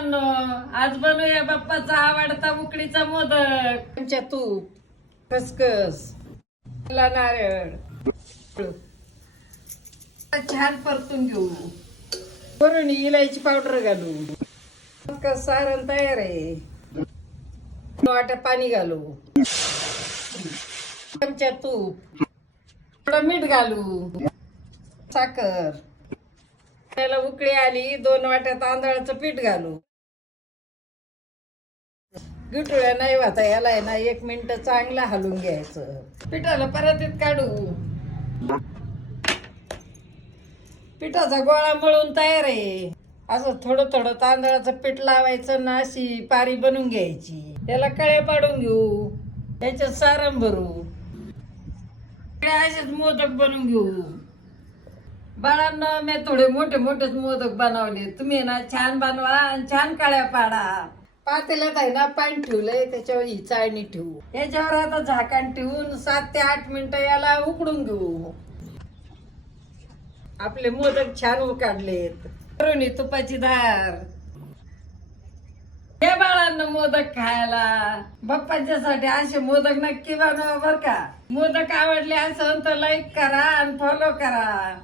बाळांनो आज बनवूया बाप्पाचा आवडता उकडीचा मोदक. आमच्या तूप खसखस ला नारळ. छान परतून घेऊ. वरून इलायची पावडर घालू. सारण तयार आहे. वाटा पाणी घालू. चमचा तूप. थोडं मीठ घालू. साखर. त्याला उकळी आली दोन वाट्या तांदळाचं पीठ घालू. गिटुळ्या नाही वाता याला आहे ना एक मिनिट चांगला हलवून घ्यायचं. पिठाला परतीत काढू. पिठाचा गोळा मळून तयार आहे. असं थोडं थोडं तांदळाचं पीठ लावायचं ना अशी पारी बनवून घ्यायची. त्याला कळ्या पाडून घेऊ. त्याच्यात सारण भरू. असेच मोदक बनवून घेऊ. बाळांना मी थोडे मोठे मोठेच मोदक बनवले. तुम्ही ना छान बनवा आणि छान काळ्या पाडा. पातेल्यात आहे ना पाणी ठेवलंय त्याच्यावर ही चाळणी ठेवू. याच्यावर आता झाकण ठेवून सात ते आठ मिनिटं याला उकडून घेऊ. आपले मोदक छान उकाडलेत. करून तुपाची धार हे बाळांना मोदक खायला. बाप्पांच्यासाठी असे मोदक नक्की बनवा बर का. मोदक आवडले असं तर लाईक करा आणि फॉलो करा.